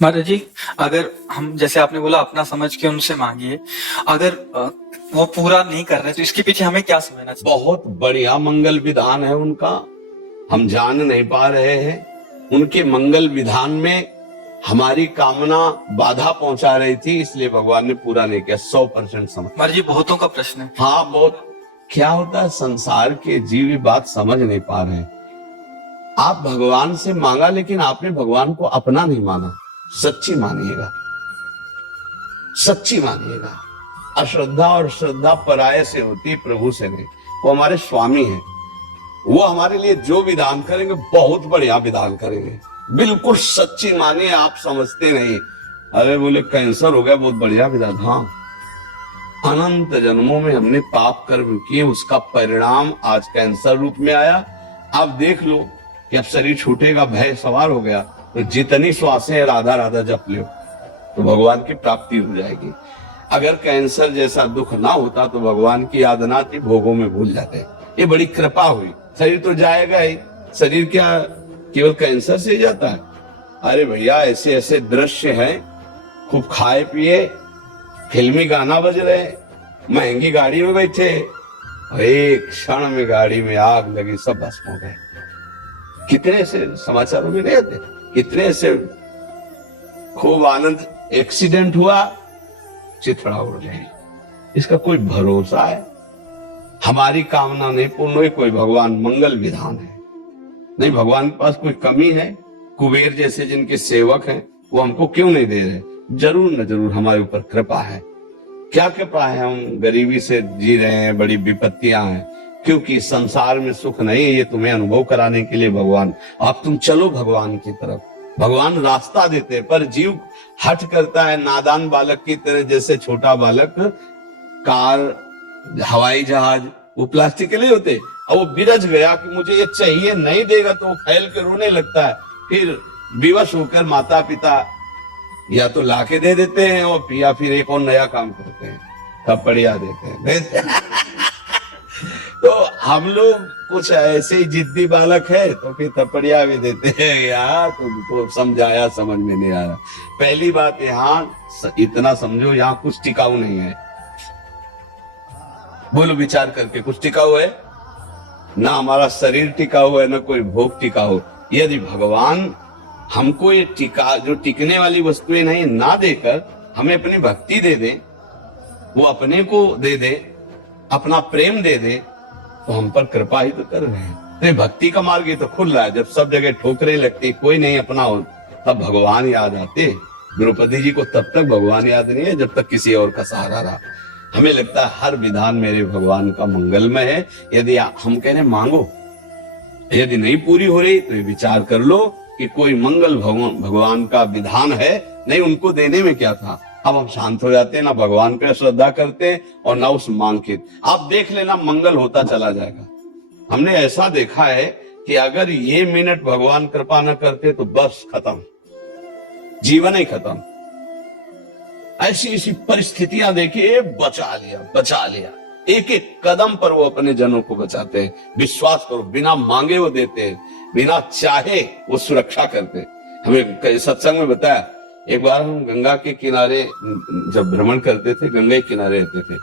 महाराज जी, अगर हम जैसे आपने बोला अपना समझ के उनसे मांगिए, अगर वो पूरा नहीं कर रहे तो इसके पीछे हमें क्या समझना चाहिए? बहुत बढ़िया मंगल विधान है उनका, हम जान नहीं पा रहे हैं। उनके मंगल विधान में हमारी कामना बाधा पहुंचा रही थी, इसलिए भगवान ने पूरा नहीं किया। 100% समझ। महाराज जी, बहुतों का प्रश्न है। हाँ, बहुत। क्या होता है, संसार के जीव ये बात समझ नहीं पा रहे हैं। आप भगवान से मांगा, लेकिन आपने भगवान को अपना नहीं माना। सच्ची मानिएगा, सच्ची मानिएगा। अश्रद्धा और श्रद्धा पराये से होती, प्रभु से नहीं। वो हमारे स्वामी हैं, वो हमारे लिए जो विधान करेंगे बहुत बढ़िया विधान करेंगे। बिल्कुल सच्ची मानिए, आप समझते नहीं। अरे बोले कैंसर हो गया, बहुत बढ़िया विधान। हाँ, अनंत जन्मों में हमने पाप कर्म किए, उसका परिणाम आज कैंसर रूप में आया। आप देख लो कि अब शरीर छूटेगा, भय सवार हो गया, तो जितनी श्वासें राधा राधा जप लो तो भगवान की प्राप्ति हो जाएगी। अगर कैंसर जैसा दुख ना होता तो भगवान की याद ना थी, भोगों में भूल जाते। ये बड़ी कृपा हुई। शरीर तो जाएगा ही, शरीर क्या केवल कैंसर से ही जाता है? अरे भैया, ऐसे ऐसे दृश्य हैं, खूब खाए पिए, फिल्मी गाना बज रहे, महंगी गाड़ी में बैठे, एक क्षण में गाड़ी में आग लगी, सब भस्म हो गए। कितने ऐसे समाचारों में नहीं आते? कितने ऐसे खूब आनंद, एक्सीडेंट हुआ, चिथड़ा उड़ गए। इसका कोई भरोसा है? हमारी कामना नहीं पूर्ण हुई, कोई भगवान मंगल विधान है नहीं। भगवान के पास कोई कमी है? कुबेर जैसे जिनके सेवक हैं, वो हमको क्यों नहीं दे रहे? जरूर न जरूर हमारे ऊपर कृपा है। क्या कृपा है? हम गरीबी से जी रहे हैं, बड़ी विपत्तियां हैं, क्योंकि संसार में सुख नहीं है। ये तुम्हें अनुभव कराने के लिए भगवान, आप तुम चलो भगवान की तरफ। भगवान रास्ता देते, पर जीव हट करता है नादान बालक की तरह। जैसे छोटा बालक कार, हवाई जहाज, वो प्लास्टिक के लिए होते, और वो बिरज गया कि मुझे ये चाहिए, नहीं देगा तो वो फैल के रोने लगता है। फिर विवश होकर माता पिता या तो लाके दे देते हैं, और या फिर एक और नया काम करते हैं, थप्पड़िया देते हैं। तो हम लोग कुछ ऐसे ही जिद्दी बालक है, तो फिर थप्पड़िया भी देते हैं। यार तुमको समझाया, समझ में नहीं आ रहा। पहली बात, यहाँ इतना समझो, यहाँ कुछ टिकाऊ नहीं है। बोलो विचार करके, कुछ टिकाऊ है? ना हमारा शरीर टिकाऊ है, ना कोई भोग टिकाऊ। यदि भगवान हमको ये जो टिकने वाली वस्तुएं नहीं ना देकर हमें अपनी भक्ति दे दे, वो अपने को दे दे, अपना प्रेम दे दे, तो हम पर कृपा ही तो कर रहे हैं। तो भक्ति का मार्ग ही तो खुल रहा है। जब सब जगह ठोकरें लगती, कोई नहीं अपना हो, तब भगवान याद आते। द्रौपदी जी को तब तक भगवान याद नहीं है जब तक किसी और का सहारा रहा। हमें लगता है हर विधान मेरे भगवान का मंगलमय है। यदि हम कह रहे मांगो, यदि नहीं पूरी हो रही तो ये विचार कर लो कि कोई मंगल भगवान का विधान है नहीं। उनको देने में क्या था? अब हम शांत हो जाते हैं, ना भगवान पे श्रद्धा करते हैं और ना उस मांग के। आप देख लेना, मंगल होता चला जाएगा। हमने ऐसा देखा है कि अगर ये मिनट भगवान कृपा न करते तो बस खत्म, जीवन ही खत्म। ऐसी ऐसी परिस्थितियां देखिए, बचा लिया, बचा लिया। एक एक कदम पर वो अपने जनों को बचाते हैं। विश्वास करो, बिना मांगे वो देते हैं, बिना चाहे वो सुरक्षा करते हैं। हमें कई सत्संग में बताया, एक बार हम गंगा के किनारे जब भ्रमण करते थे, गंगा के किनारे रहते थे,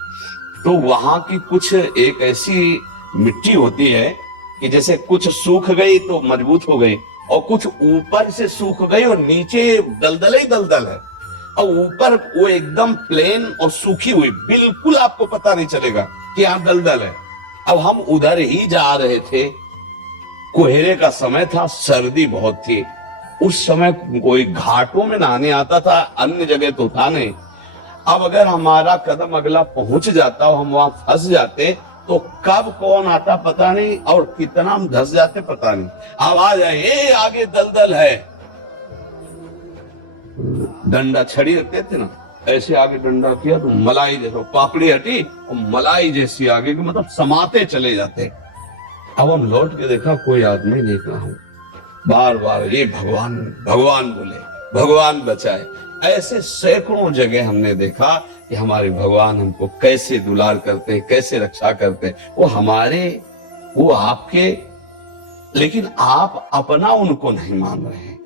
तो वहां की कुछ एक ऐसी मिट्टी होती है कि जैसे कुछ सूख गई तो मजबूत हो गई, और कुछ ऊपर से सूख गई और नीचे दलदल ही दलदल है, और ऊपर वो एकदम प्लेन और सूखी हुई, बिल्कुल आपको पता नहीं चलेगा कि यहाँ दलदल है। अब हम उधर ही जा रहे थे, कोहरे का समय था, सर्दी बहुत थी। उस समय कोई घाटों में नहाने आता था, अन्य जगह तो था नहीं। अब अगर हमारा कदम अगला पहुंच जाता और हम वहां फंस जाते तो कब कौन आता पता नहीं, और कितना हम धंस जाते पता नहीं। आवाज है, ये आगे दलदल है। डंडा छड़ी रखते थे ना, ऐसे आगे डंडा किया तो मलाई जैसे पापड़ी हटी और मलाई जैसी आगे, मतलब समाते चले जाते। अब हम लौट के देखा, कोई आदमी नहीं रहा हूं। बार बार ये भगवान भगवान बोले, भगवान बचाए। ऐसे सैकड़ों जगह हमने देखा कि हमारे भगवान हमको कैसे दुलार करते, कैसे रक्षा करते। वो हमारे, वो आपके, लेकिन आप अपना उनको नहीं मान रहे हैं।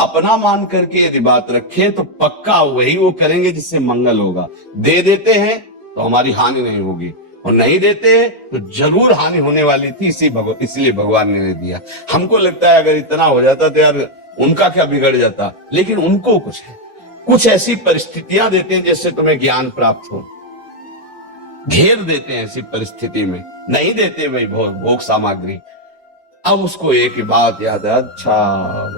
अपना मान करके यदि बात रखे तो पक्का वही वो करेंगे जिससे मंगल होगा। दे देते हैं तो हमारी हानि नहीं होगी, और नहीं देते हैं तो जरूर हानि होने वाली थी, इसलिए भगवान ने दिया। हमको लगता है अगर इतना हो जाता तो यार उनका क्या बिगड़ जाता, लेकिन उनको कुछ है, कुछ ऐसी परिस्थितियां देते हैं जिससे तुम्हें ज्ञान प्राप्त हो, घेर देते हैं ऐसी परिस्थिति में, नहीं देते भाई भोग सामग्री। अब उसको एक ही बात याद है, अच्छा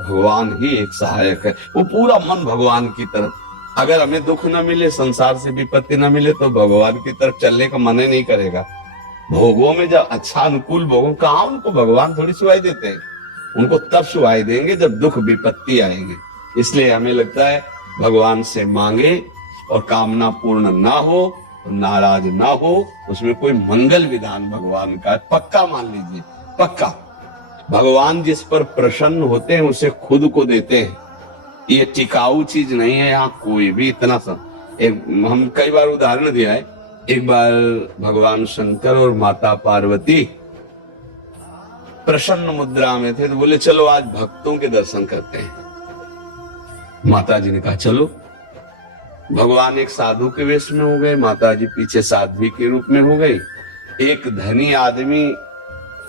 भगवान ही एक सहायक है, वो पूरा मन भगवान की तरफ। अगर हमें दुख न मिले, संसार से विपत्ति न मिले, तो भगवान की तरफ चलने का मन ही नहीं करेगा। भोगों में जब अच्छा अनुकूल भोगों, कहाँ उनको भगवान थोड़ी सुहाई देते हैं, उनको तब सुहाई देंगे जब दुख विपत्ति आएंगे। इसलिए हमें लगता है भगवान से मांगे और कामना पूर्ण ना हो, नाराज ना हो, उसमें कोई मंगल विधान भगवान का पक्का मान लीजिए, पक्का। भगवान जिस पर प्रसन्न होते हैं उसे खुद को देते हैं, ये टिकाऊ चीज नहीं है। यहाँ कोई भी इतना सब, एक हम कई बार उदाहरण दिया है। एक बार भगवान शंकर और माता पार्वती प्रसन्न मुद्रा में थे, तो बोले चलो आज भक्तों के दर्शन करते हैं। माता जी ने कहा चलो। भगवान एक साधु के वेश में हो गए, माता जी पीछे साध्वी के रूप में हो गई। एक धनी आदमी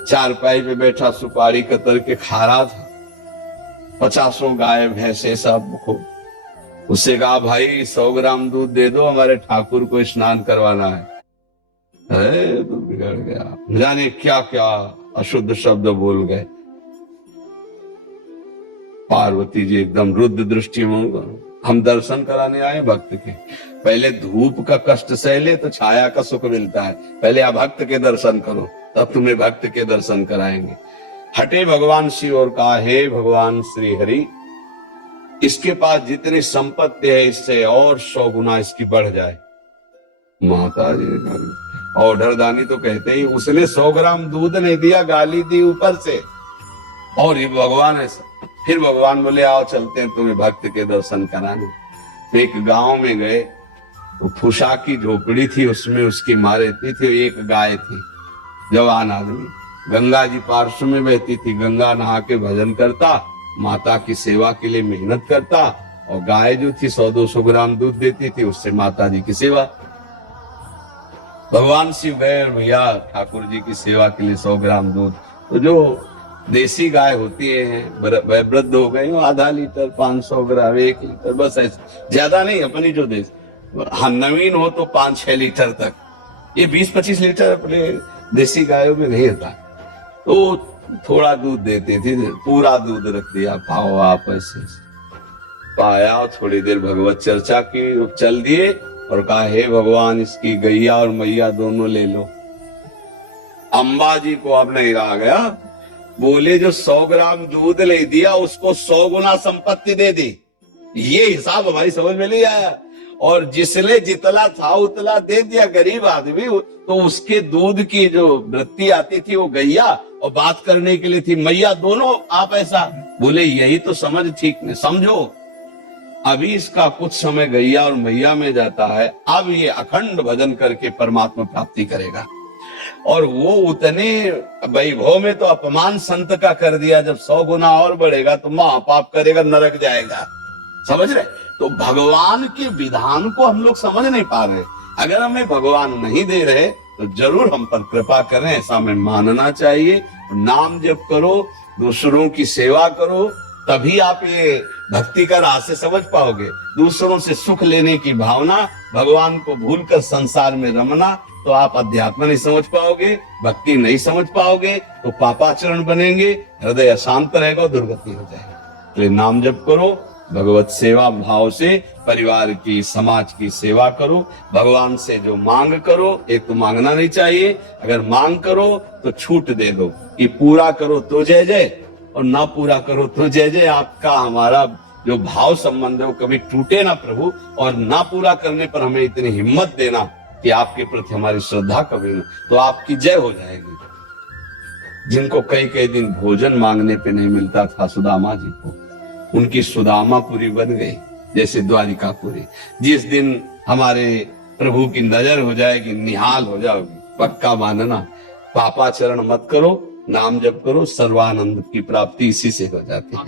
चारपाई पे बैठा सुपारी कतर के खा रहा था, 50 गाय भैंसे सब को। उससे कहा भाई 100 ग्राम दूध दे दो, हमारे ठाकुर को स्नान करवाना है। अरे तो बिगड़ गया, जाने क्या क्या अशुद्ध शब्द बोल गए। पार्वती जी एकदम रुद्र दृष्टि में, हम दर्शन कराने आए भक्त के, पहले धूप का कष्ट सह ले तो छाया का सुख मिलता है, पहले आप भक्त के दर्शन करो तब तुम्हें भक्त के दर्शन कराएंगे। हटे भगवान शिव और कहा हे भगवान श्री हरि, इसके पास जितनी संपत्ति है इससे और 100 गुना इसकी बढ़ जाए। माता जी ने कहा ऑर्डर दानी तो कहते ही, उसने 100 ग्राम दूध नहीं दिया, गाली दी ऊपर से। और ये भगवान ऐसा, फिर भगवान बोले आओ चलते हैं तुम्हें भक्त के दर्शन कराने। तो एक गांव में गए, तो फुसा की झोपड़ी थी, उसमें उसकी माँ रहती थी, एक गाय थी, जवान आदमी। गंगा जी पार्श्व में बहती थी, गंगा नहा के भजन करता, माता की सेवा के लिए मेहनत करता, और गाय जो थी 100-200 ग्राम दूध देती थी, उससे माता जी की सेवा। भगवान शिव गए भैया ठाकुर जी की सेवा के लिए 100 ग्राम दूध। तो जो देसी गाय होती है वृद्ध हो गई, आधा लीटर, 500 ग्राम, 1 लीटर, बस ऐसे, ज्यादा नहीं। अपनी जो देश, हाँ नवीन हो तो 5-6 लीटर तक, ये 20-25 लीटर अपने देसी गायों में नहीं होता। तो थोड़ा दूध देते थे, पूरा दूध रख दिया, पाओ आप ऐसे। पाया, थोड़ी देर भगवत चर्चा की, चल दिए और कहा हे भगवान इसकी गैया और मैया दोनों ले लो। अम्बा जी को अब नहीं रहा गया, बोले जो 100 ग्राम दूध ले दिया उसको 100 गुना संपत्ति दे दी। ये हिसाब हमारी समझ में नहीं आया। और जिसने जितना था उतना दे दिया गरीब आदमी, तो उसके दूध की जो वृत्ति आती थी वो गैया, और बात करने के लिए थी मैया, दोनों आप ऐसा बोले। यही तो समझ ठीक नहीं, समझो अभी इसका कुछ समय गैया और मैया में जाता है, अब ये अखंड भजन करके परमात्मा प्राप्ति करेगा। और वो उतने वैभव में तो अपमान संत का कर दिया, जब 100 गुना और बढ़ेगा तो महापाप करेगा, नरक जाएगा। समझ रहे? तो भगवान के विधान को हम लोग समझ नहीं पा रहे। अगर हमें भगवान नहीं दे रहे तो जरूर हम पर कृपा करें, ऐसा हमें मानना चाहिए। नाम जप करो, दूसरों की सेवा करो, तभी आप ये भक्ति का रास्ते समझ पाओगे। दूसरों से सुख लेने की भावना, भगवान को भूलकर संसार में रमना, तो आप अध्यात्म नहीं समझ पाओगे, भक्ति नहीं समझ पाओगे, तो पापाचरण बनेंगे, हृदय अशांत रहेगा, दुर्गति हो जाएगी। इसलिए नाम जप करो, भगवत सेवा भाव से परिवार की, समाज की सेवा करो। भगवान से जो मांग करो, एक तो मांगना नहीं चाहिए, अगर मांग करो तो छूट दे दो कि पूरा करो तो जय जय, और ना पूरा करो तो जय जय। आपका हमारा जो भाव संबंध है वो कभी टूटे ना प्रभु, और ना पूरा करने पर हमें इतनी हिम्मत देना कि आपके प्रति हमारी श्रद्धा कभी ना, तो आपकी जय हो जाएगी। जिनको कई कई दिन भोजन मांगने पे नहीं मिलता था सुदामा जी को, उनकी सुदामापुरी बन गई जैसे द्वारिकापुरी। जिस दिन हमारे प्रभु की नजर हो जाएगी, निहाल हो जाओगी, पक्का मानना, पापाचरण मत करो, नाम जप करो, सर्वानंद की प्राप्ति इसी से हो जाती है।